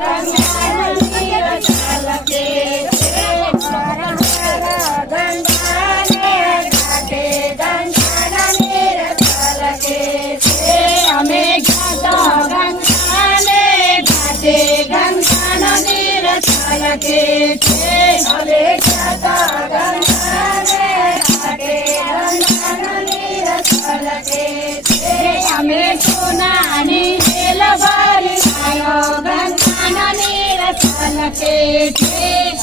ગંગાનો નીર છલકે છે હર હર ગંગાને ઘાટે ગંગાનો નીર છલકે છે અમે ગયા તો ગંગાને ઘાટે ગંગાનો નીર છલકે છે અમે ગયા તો ગંગાને ઘાટે ગંગાનો નીર છલકે છે અમે સોનાની હેલ ભરી આવ્યો ગંગાનો નીર છલકે છે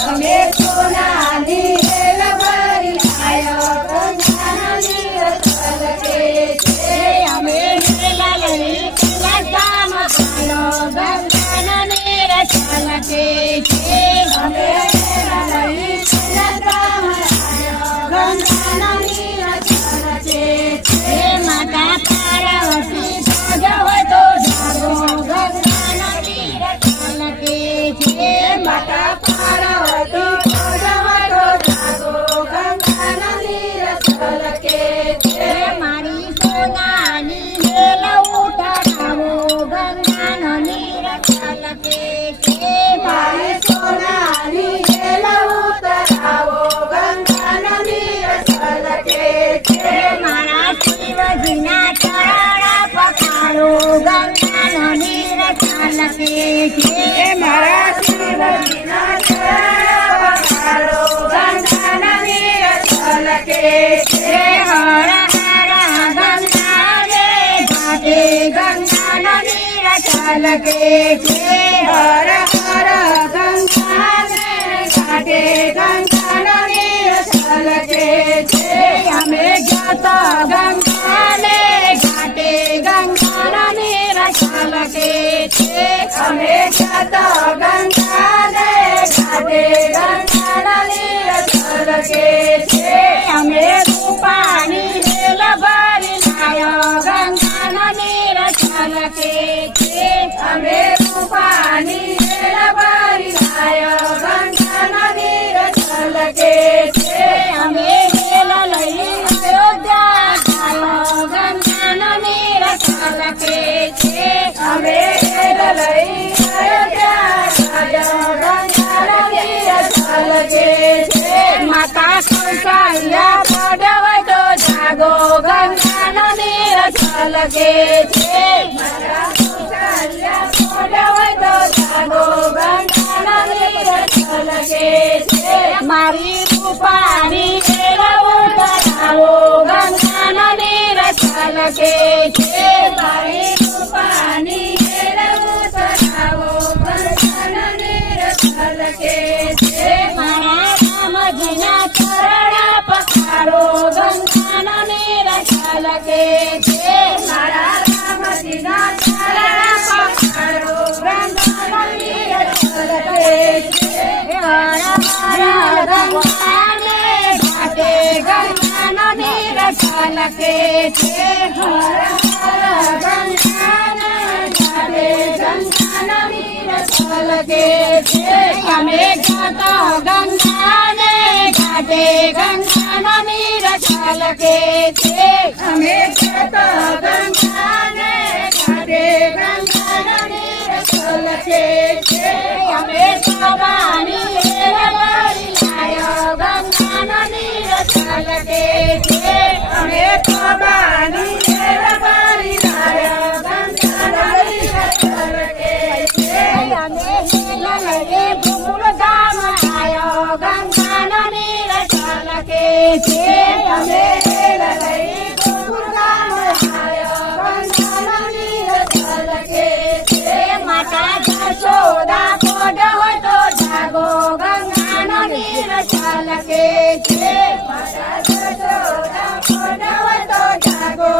અમે સોનાની હેલ ભરી આવ્યો ગંગાનો નીર છલકે છે અમે હેલા લઈ ગંગામાં આવ્યો ગંગાનો નીર છલકે છે અમે હેલા લઈ ગંગામાં આવ્યો ગંગાનો નીર છલકે છે માતા પાર્વતી ભોજવ તો જાગો ગંગાનો નીર છલકે છે માતા પાર્વતી ભોજવ તો જાગો ગંગાનો નીર છલકે છે મારી સોનાની હેલ ઉઠાવો ગંગાનો નીર છલકે છે મારી સોનાની હેલ ઉઠાવો ગંગાનો નીર છલકે છે મારા શિવજીના ચરણ પખારો ગંગાનો નીર છલકે છે મારા શિવજીના ચરણ પખારો ગંગાનો નીર છલકે છે હર હર ગંગાને ઘાટે ગંગાનો નીર છલકે છે હર હર ગંગાને ઘાટે ગંગાનો નીર છલકે છે અમે ગયા તો ગંગાને ઘાટે ગંગાનો નીર છલકે છે અમે ગયા તો ગંગાને ઘાટે ગંગાનો નીર છલકે છે અમે રૂપાની હેલ ભરી લાયો ગંગાનો નીર છલકે છે અમે રૂપાની હેલ ભરી લાયો ગંગાનો નીર છલકે છે અમે હેલ લઈ અયોધ્યા આવ્યો ગંગાનો નીર છલકે છે અમે હેલ લઈ અયોધ્યા આવ્યો ગંગાનો નીર છલકે છે માતા કૌશલ્યા પડવ તો જાગો ગંગાનો નીર છલકે છે માતા કૌશલ્યા પડવ તો જાગો ગંગાનો નીર છલકે છે મારી રૂપાની હેલ ઉઠાવો ગંગાનો નીર છલકે છે મારી રૂપાની હેલ ઉઠાવો ગંગાનો નીર છલકે છે મારા રામજીના ચરણ પખારો ગંગાનો નીર છલકે છે મારા રામજીના ચરણ પખારો ગંગાનો નીર છલકે છે હર હર ગંગાને ઘાટે ગંગાનો નીર છલકે છે હર હર ગંગાને ઘાટે ગંગાનો નીર છલકે છે અમે ગયા તો ગંગાને ઘાટે ગંગાનો નીર છલકે છે અમે ગયા તો ગંગાને ઘાટે ગંગાનો નીર છલકે છે અમે સવાની હેલ ભરી લાયો ગંગાનો નીર છલકે છે અમે સવાની હેલ ભરી લાયો ગંગાનો નીર છલકે છે અમે હેલ લઈ ગોકુળધામ આવ્યો ગંગાનો નીર છલકે છે અમે હેલ લઈ ગોકુળધામ આવ્યો ગંગાનો નીર છલકે છે માતા જશોદા પડવ તો જાગો ગંગાનો નીર છલકે છે માતા જશોદા પડવ તો જાગો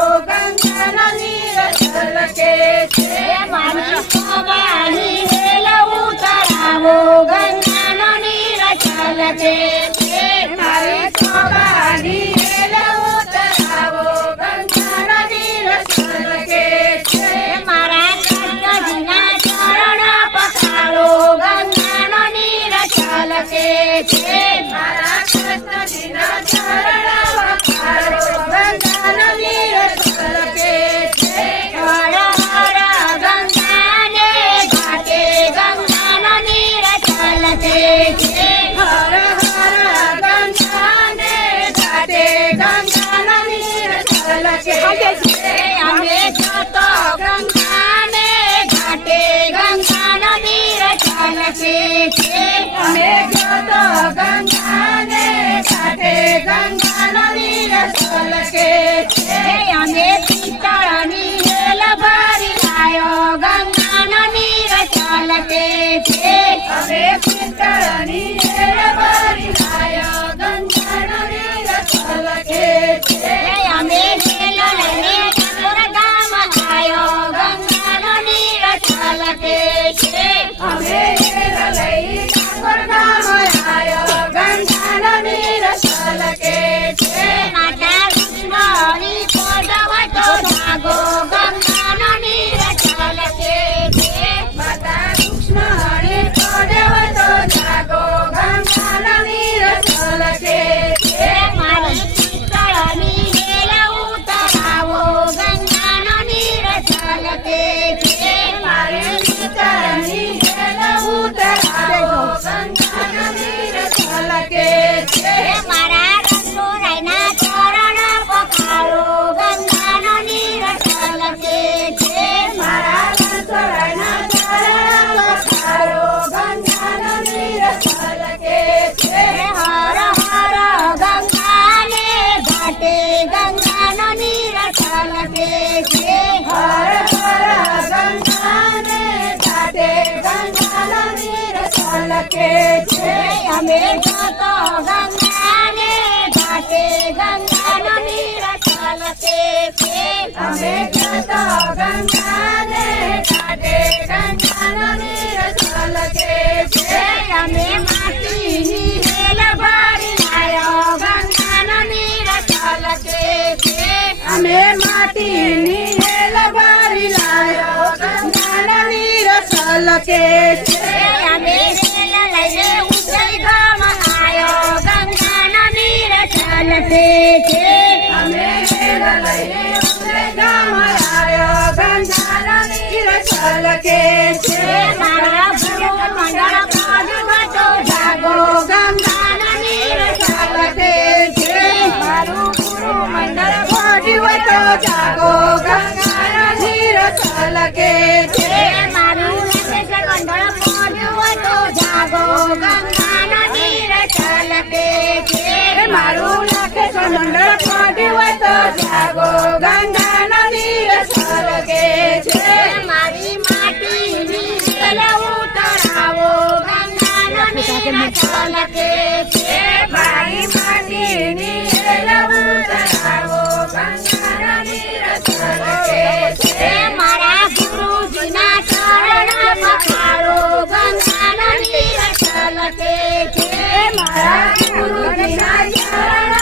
છલકે છે હર હર ગંગાને ઘાટે ગંગાના નીર છલકે છે અમે જોતો ગંગાને ઘાટે ગંગાના નીર છલકે છે અમે જોતો ગંગાને ઘાટે ગંગાના નીર છલકે છે અમે પિત્તળની હેલ ભરી લાયો ગંગાના નીર છલકે છે અમે પિત્તળની હેલ ભરી લાયો ગંગાના નીર છલકે છે અમે હેલ લઈને ઠાકોર ગામ આયો ગંગાનો નીર છલકે છે અમે હેલ લઈ ઠાકોર ગામ આયો ગંગાનો નીર છલકે છે માતા રુક્ષ્મણી પોડવતો જાગો ગંગાનો નીર છલકે છે માતા રુક્ષ્મણી પોડવતો જાગો ગંગાનો નીર છલકે છે મારી પિત્તળની હેલ ઉતરાવો ગંગાનો નીર છલકે છે મારી પિત્તળની હેલ ઉતરાવો ગંગાનો નીર છલકે છે મારા રસોડાના ચરણ પખારો ગંગાનો નીર છલકે છે મારા રસોડાના ચરણ પખારો ગંગાનો નીર છલકે છે હર હર ગંગાને ઘાટે ગંગાનો નીર છલકે છે હર હર ગંગાને ઘાટે ગંગાનો નીર છલકે છે અમે જોતો ગંગાને ઘાટે ગંગાનો નીર છલકે છે અમે જોતો ગંગાને ઘાટે ગંગાનો નીર છલકે છે અમે માટીની હેલ ભરી લાયો ગંગાનો નીર છલકે છે અમે માટીની હેલ ભરી લાયો ગંગાનો નીર છલકે છે અમે હેલ લઈને ઉજય ગામ આયો ગંગાનો નીર છલકે છે અમે હેલ લઈને ઉજય ગામ આયો ગંગાનો નીર છલકે છે મારા ગુરુ મંડળ પદવતો જાગો ગંગાનો નીર છલકે છે મારું ગુરુ મંડળ પદવતો જાગો ગંગાનો નીર છલકે છે મારું લખેશ્વર મંડળ પદવતો જાગો ગંગાનો નીર છલકે છે મારું લખેશ્વર મંડળ પદવતો જાગો ગંગાનો નીર છલકે છે મારી માટીની હેલ ઉતરાવો ગંગાનો નીર છલકે છે મારી માટીની હેલ ઉતરાવો ગંગાનો નીર છલકે છે મારા ગુરુજીના ચરણ પખારો ગંગાનો નીર છલકે છે મારા ગુરુજીના ચરણ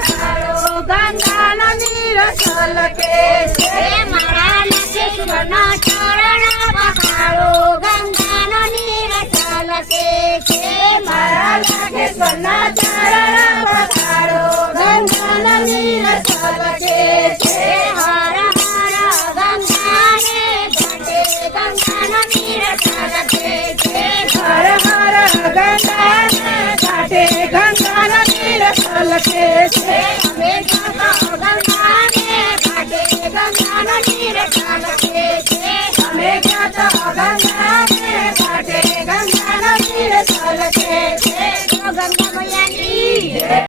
પખારો ગંગાનો નીર છલકે છે મારા લખેશ્વરના ચરણ પખારો ગંગાનો નીર છલકે છે મારા લખેશ્વરના ચરણ પખારો ગંગાનો નીર છલકે છે હર હર ગંગાને ઘાટે ગંગાનો નીર છલકે છે હર હર ગંગાને ઘાટે ગંગાનો નીર છલકે છે અમે જોતો ગંગાને ઘાટે ગંગાનો નીર છલકે છે અમે જોતો ગંગાને ઘાટે ગંગાનો નીર છલકે છે ગંગા મૈયાની